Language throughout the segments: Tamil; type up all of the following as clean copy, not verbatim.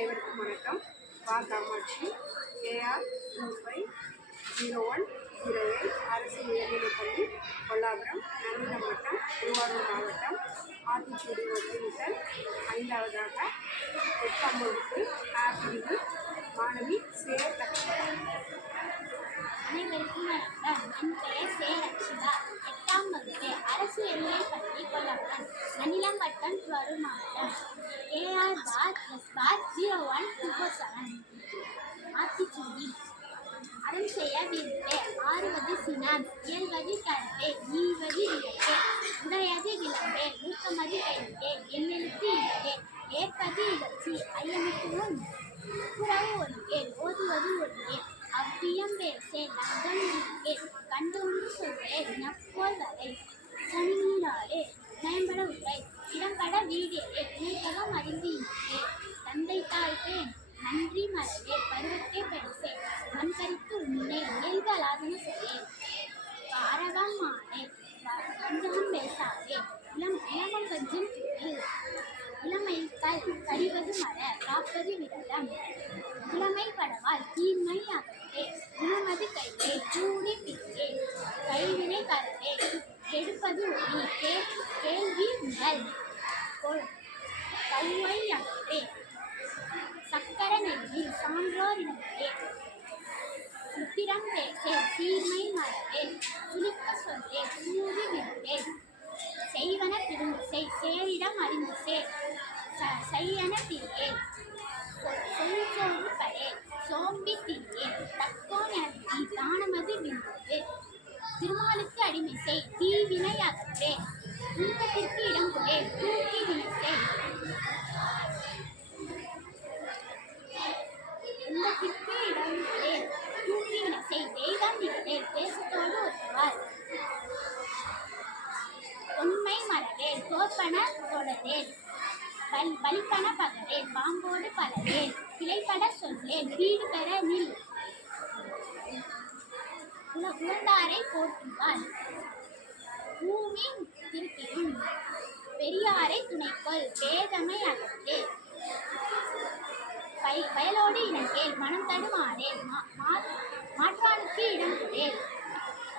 அனைவருக்கும் வணக்கம். வா காமாட்சி KR 250108 அரசு உயர்நிலைப்பள்ளி, கொல்லாபுரம், நன்னிலம் வட்டம், திருவாரூர் மாவட்டம், ஆத்திச்சூடி ஒன்றியத்தில் 5வதாக 8ஆம் வகுப்பு பிரிவு மாணவி சே. லக்ஷ்மி. அனைவருக்கும் வணக்கம். என் பெயர் சே. லக்ஷ்மிதா. 8ஆம் வகுப்பு அரசு உயர்நிலைப்பள்ளி, கொல்லாபுரம், நன்னிலம் வட்டம், திருவாரூர் மாவட்டம். KR/0127. ஆத்திச்சூடி. அறம் செய்ய விரும்பே. ஆறுவது சினம், இயல்வது கற்பே, ஈவது இலக்கே, உடையது விளம்பே, ஊக்கமது கைவிட்டே, எண்ணெழுத்து இலக்கே, ஏற்பது இலச்சி, ஐயனுக்கு முன் புறவு ஒருங்கே, ஓதுவது ஒருங்கே, அவ்வியம் பேசே, நந்தன் இருக்கே, கண்டு ஒன்று சொல்லே, நப்போல் வரை, சனிநீராலே, மேம்பட உரை, இடம்பட வீடேறே, உணர்த்தகம் அறிந்து இருக்கே, தந்தை தாழ்பேன் நன்றி மறவே, பருவத்தே பெருசே, மண்கரித்து உன்னே, இயல்பு அலாதன செய்யே, ஆரவம் மானே, வஞ்சகம் பேசாதே, இளமம் கொஞ்சம் துயில், இளமைக்கல் கழிவது மர, காப்பது விரதம், இளமை படவால் தீமை அகற்றே, குணமது கையே, சூடி பிரியே, கைவினை கரவே, கெடுப்பது ஒளி, கேள்வி முதல், கல்வை அகற்றே, சக்கர நெல்லில் சான்றோர் இனத்தே, சுத்திரம் பேசே, சீர்மை மறவே, சுழிக்க சொல்லே, சூது விரும்பே, செய்வன திரும்பு செய், சேரிடம் அறிந்து சேர், செய்யன தீயே, சொல்சோறு படே, சோம்பி தீயே, தக்கோன் அருந்தி, தானமது விரும்பு, திருமாலுக்கு அடிமை செய், தீவினை அகற்றே, துன்பத்திற்கு இடம் கொடே, தூக்கி வினை செய், துன்பத்திற்கு இடம் கொடே, தூக்கி வினை செய், தெய்வம் நிகழே, தேசத்தோடு ஒத்துவார், உண்மை மறவே, தோற்பன தொடரே, வலிப்பன பகரே, பாம்போடு பலரே, கிளைப்பட சொல்லே, வீடு பெற நில், உழந்தாரை போற்றுவாள், பூமி திருப்பியும் பெரியாரை துணைக்கொள், பேதமை அகற்றே, வயலோடு இணங்கேல், மனம் தடுமாறே, மாற்றானுக்கு இடம் கொடே,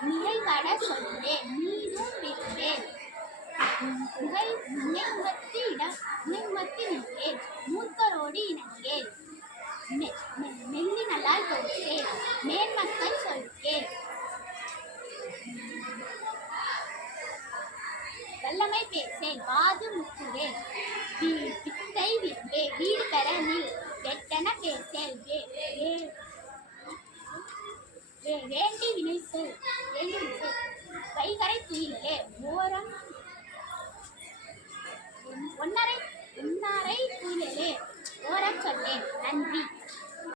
நிகழ்பட சொல்லே, நீரும் விரும்பேல், உணைமுகத்து நின்றேன், மூர்க்கரோடு இணங்கேல், மெல்லி நல்லால் கொடுத்தே, மேன்மக்கள் சொல்கே, வல்லமை பேசேன், வாது முக்குவே, வித்தை விரும்பே, வீடு பெற நில், வெட்டன பேசேல், வேண்டி வினை சொல், வைகரை துயில்,